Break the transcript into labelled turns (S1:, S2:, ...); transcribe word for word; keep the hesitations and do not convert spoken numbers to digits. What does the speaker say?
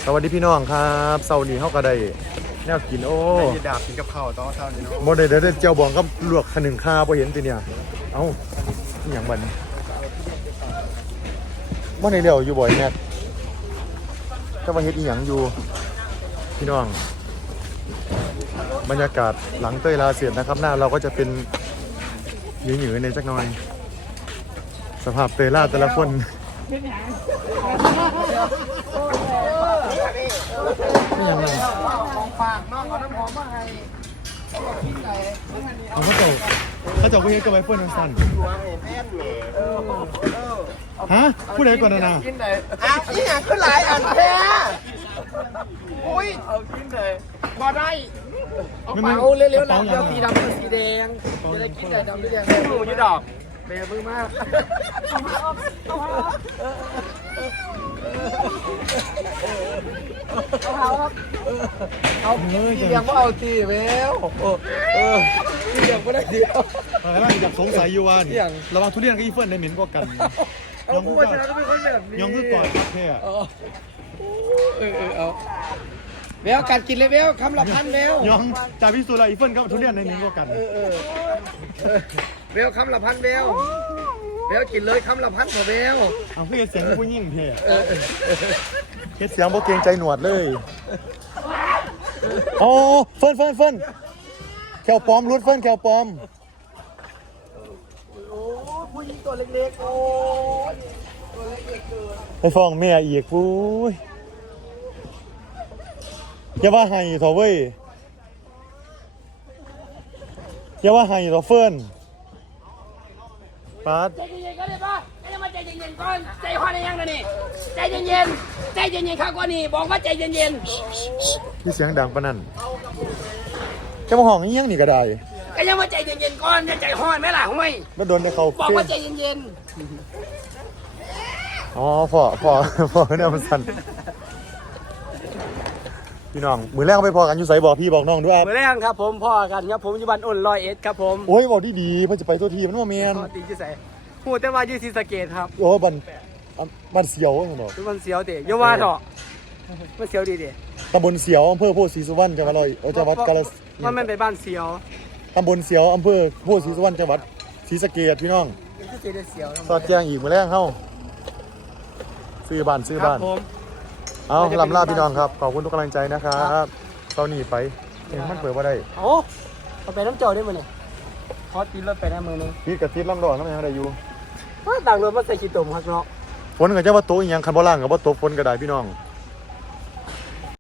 S1: สวัสดีพี่น้องครับเสาร์นี้เขาก็ได้แนวกินโอ้
S2: ได้ดาบกินกับข้าวต่อเท่านี้เนาะ
S1: โมเดลได้เจียวบองกับลวกขนึงข้าวพอเห็นตีเนี่ยเอ้าอหย่างบันโมเดลเลี้ยวอยู่บ่อยแน่จะมาเฮ็ดอีหยังอยู่พี่น้องบรรยากาศหลังเต้ยลาเสียดนะครับหน้าเราก็จะเป็นหยืดๆในจักหน่อยสภาพเตยล่าแต่ละคนนี่ยังไง
S2: ของฝากน้องเอาน้ำหอมมาให้กินไหน
S1: เขาเจ้าเขาเจ้าไปเฮ็ดกับไอ้เฟิร์นสั้นฮะผู้ใดก่อนนะนะ
S2: กินไหนอ่ะอีหยังขึ้นหลายอันแท้อุ้ยเอากินไหนพอได้เอาเปล่าเร็วๆแล้วเดี๋ยวสีดำกับสีแดงจะได้กินไหนดำหรือแดงหนูยี่ดอกแม่มือมากเอาครับเอาที่ยังไม่เอาตีแมวเออที่ยังไม่ได้เดียว
S1: อะไรอยากสงสัยอยู่ว่าระวังทุเรียนกับอีเฟิร์นได้เหม็นกว่ากัน
S2: ยองคือก่อน
S1: ยองคือก่อนครับเพ่
S2: เออเออเอาแมวการกินเลยแมวคำละพันแมวย
S1: องจากพิสูจน์แล้วอีเฟิร์นกับทุเรียนได้เหม็นกว่ากัน
S2: เออเออแมวคำละพันแมวแมวกินเลยคำละพันของแมว
S1: เอาคือเสียงผู้ยิ่งเพ่เฮ็ดเสียงบ่เกรงใจหนวดเลยโอ้เฟิร์นเฟิร์นเฟิร์นแขวปลอมรุดเฟิร์นแขวปลอม
S2: โอ้ผู้หญิงตัวเล็กๆโอ้ตัวเล็กๆเกิน
S1: ไปฟ้องแม่อีกปุ้ยอย่าว่าให้เถอะเว้ยอย่าว่าให้เถอะเฟิร์นป๊าด
S3: ใจเย็นๆก็ได้ป่ะไม่ต้องมาใจเย็นๆก่อนใจควันยังนะนี่ใจเย็นๆใจเย็นๆข้าวก่อนนี่บอกว่าใจเย็น
S1: ๆที่เสียงดังปะนั่นแค่มาห้องยังนี่ก็ได้
S3: ก็ยังมาใจเย็นๆก่อนจะใจห้อนไหมล่ะห้อย
S1: มาโดนในเขา
S3: บอกว่าใจเย็น
S1: ๆอ๋อพ่อพ่อพ่อเนี่ยมันสั่นพี่น้องมือแรกไปพอกันอยู่ใส่บอกพี่บอกน้องด้วย
S2: มือแรกครับผมพ่อกันครับผมอยู่บ้านอ้นร้อยเอ็ดครับผม
S1: โอ้ยบอกดีๆเพื่อจะไปตัวทีมันว่าเมียน
S2: ตีที่ใส่หูแต่ว่าอยู่ศรีสะเกษครับ
S1: โอ้บันบันเสียวเหรอ
S2: มันเสียวเตะเยาว่าเถอะมันเสียวดีเตะ
S1: ตำบลเสียวอำเภอโพธิ์ศรีสุวรรณจังหวัดร้อยเอ็ดจังหวัดกาฬสินธุ์
S2: มันเป็นบ้านเสียว
S1: ตำบลเสียวอำเภอโพธิ์ศรีสุวรรณจังหวัดศรีสะเกษพี่น้องสอดแจ้งอีกมือแรกเข้าซื้อบ้านซื้อบ้านเอาลำลาพี่น้องครับขอบคุณทุกกำลังใจนะครับเตาหนีไปยังมันเปิดว่าได้
S2: โอ้ไปน้ำเจาได้มั้ยเนี่ยพอตีรถไปน้ำมือนึง
S1: ตีกับตีลำดอกน้ำยังได้อยู่
S2: ต่างรถมาใส่ขี้ตุ่มครับเนาะ
S1: ฝนก็จะว่าโตอีกอย่างคันบ่ล่างกับว่าโตฝนก็ได้พี่น้อง